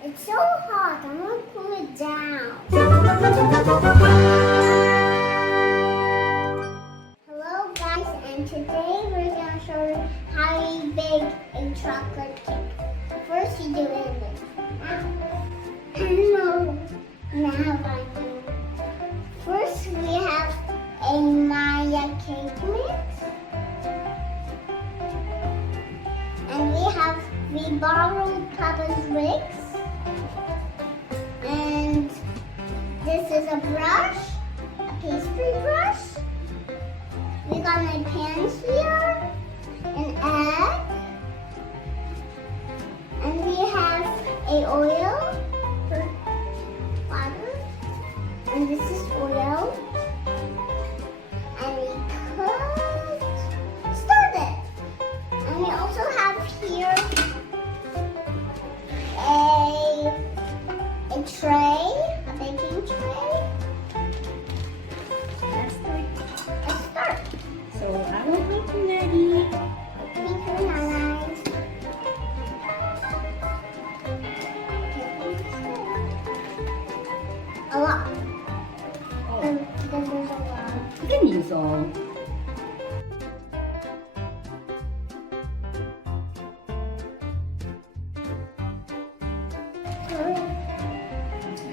It's so hot. I'm gonna cool it down. Hello guys, and today we're gonna show you how you bake a chocolate cake. First you do it now. First we have a Maya cake mix. And we have the borrowed Papa's wigs. And this is a brush, a pastry brush. We got my pans here, an egg, and we have a oil for water, and this is oil, and we could start it. And we also have here a tray, a baking tray. Let's start. So, I will help you, Maddie. Thank you, Nana. A lot. Then there's a lot. You can use all.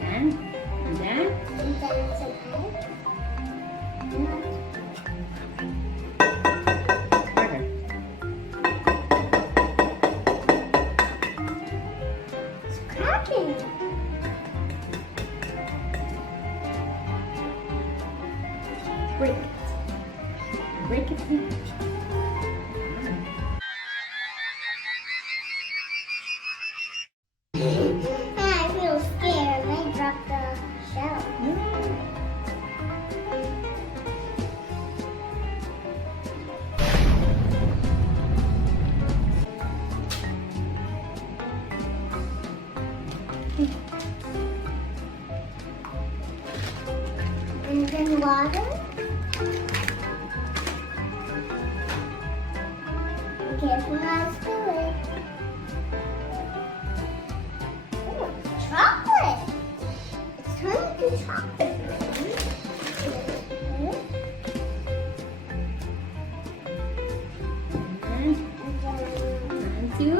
And then? And then it's an egg. Harder. It's cracking. Break it. Break it. I feel scared. I dropped the shell. And then water. Careful not to spill it. Oh, chocolate! It's turning to chocolate. And two.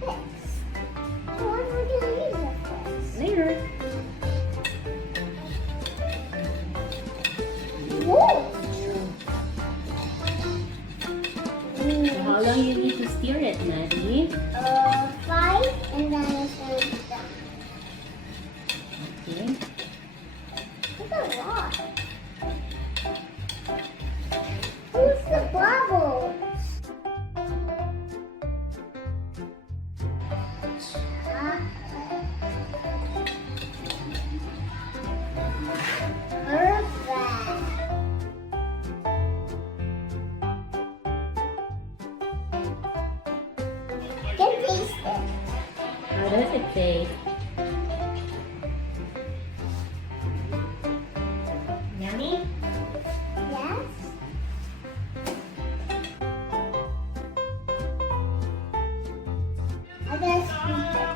So what are we going to use it for? Later. Whoa! How long you need to stir it, Maddie? 5 and then it's going to be done. Okay. That's a lot. Who's the bubbles? Perfect. Can taste it. How does it taste? Yummy? Yes. I gotta scoop it.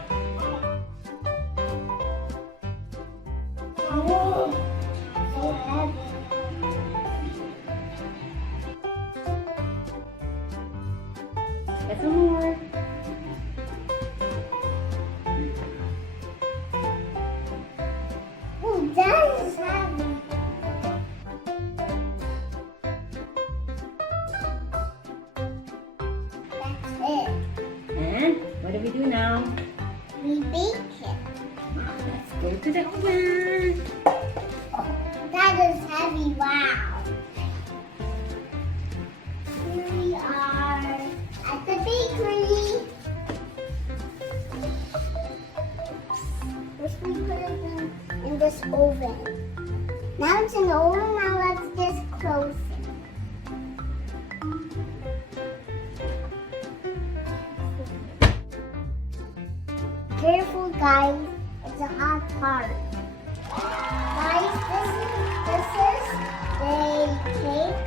Oh, so heavy. Get some more. Oh, that is heavy. That's it. And what do we do now? We bake it. Let's go to the oven. That is heavy. Wow. Here we are at the bakery. First we put it in this oven. Now it's in the oven. Now let's just close it. Careful, guys. It's a hot part. Guys, this is a cake,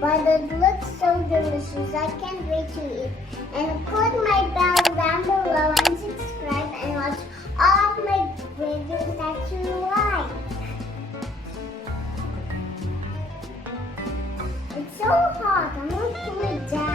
but it looks so delicious. I can't wait to eat. And click my bell down below and subscribe and watch all so hot. I'm gonna pull it down.